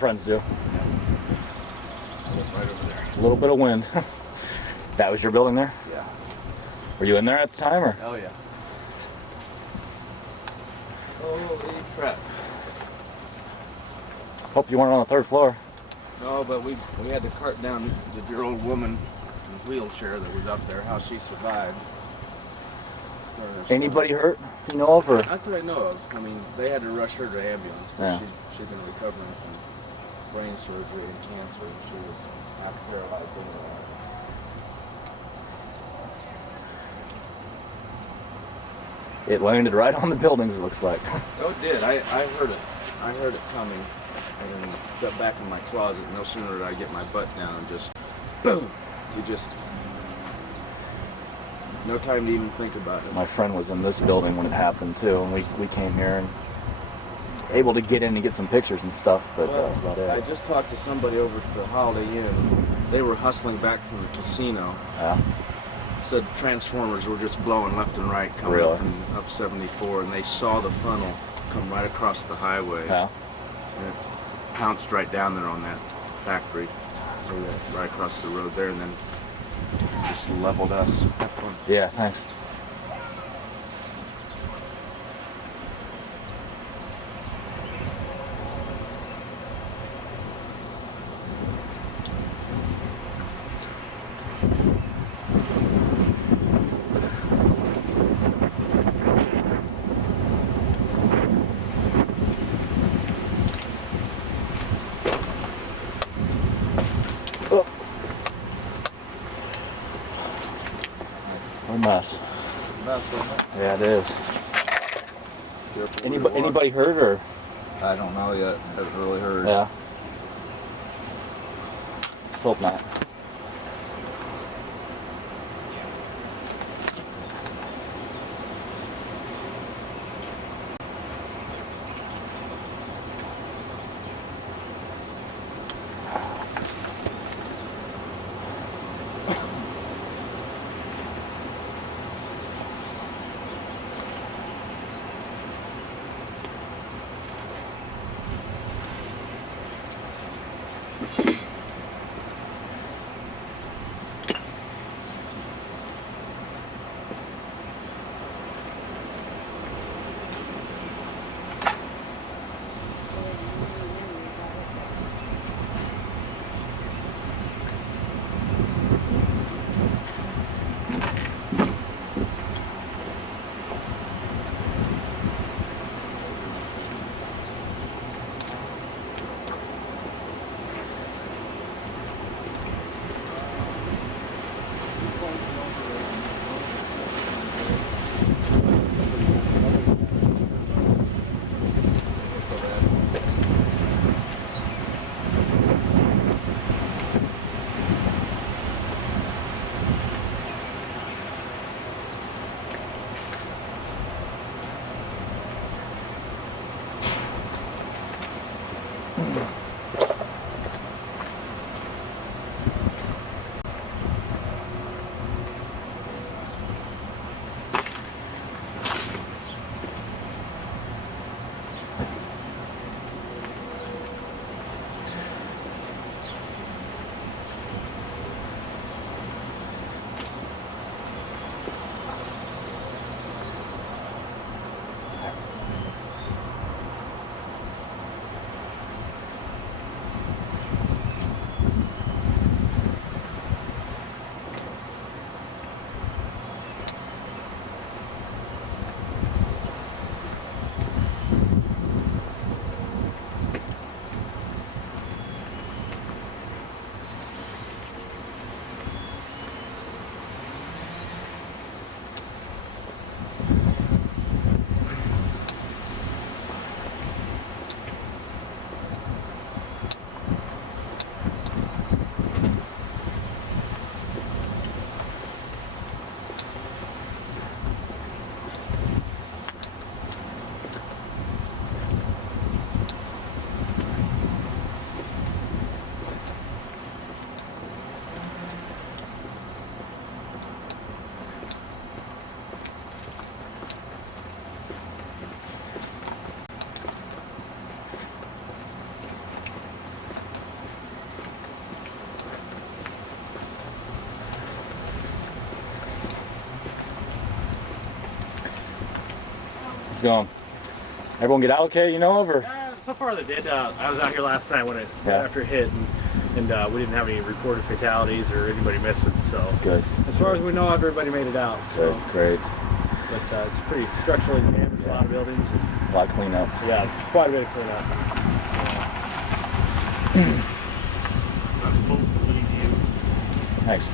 friends do. I live right over there. A little bit of wind. That was your building there? Yeah. Were you in there at the time, or? Oh, yeah. Holy crap. Hope you weren't on the 3rd floor. No, but we had to cart down the dear old woman in a wheelchair that was up there, how she survived. Anybody hurt, you know of, or? Not that I know of. I mean, they had to rush her to ambulance, but Yeah. she's been recovering from brain surgery and cancer, and she was half paralyzed anyway. It landed right on the buildings, it looks like. Oh, it did. I heard it. I heard it coming, and then got back in my closet. No sooner did I get my butt down and just, boom! You just, no time to even think about it. My friend was in this building when it happened too, and we came here and able to get in and get some pictures and stuff, but Well, that was about it. I just talked to somebody over at the Holiday Inn. They were hustling back from the casino. Yeah. Said the transformers were just blowing left and right coming Really? up 74, and they saw the funnel come right across the highway. Yeah. And it pounced right down there on that factory, right across the road there, and then just leveled us. Have fun. Yeah, thanks. Oh. What a mess. Yeah, it is. Anybody hurt, or? I don't know yet. Haven't really heard. Yeah. Let's hope not. How's it going? Everyone get out okay, you know, or? So far they did. I was out here last night when it Yeah. right after it hit, and we didn't have any reported fatalities or anybody missing. So Good. as far as we know, everybody made it out. Good, So, great. but it's pretty structurally damaged, a lot of buildings. And, A lot of cleanup. yeah, quite a bit of cleanup. That's both Lakeview. Thanks.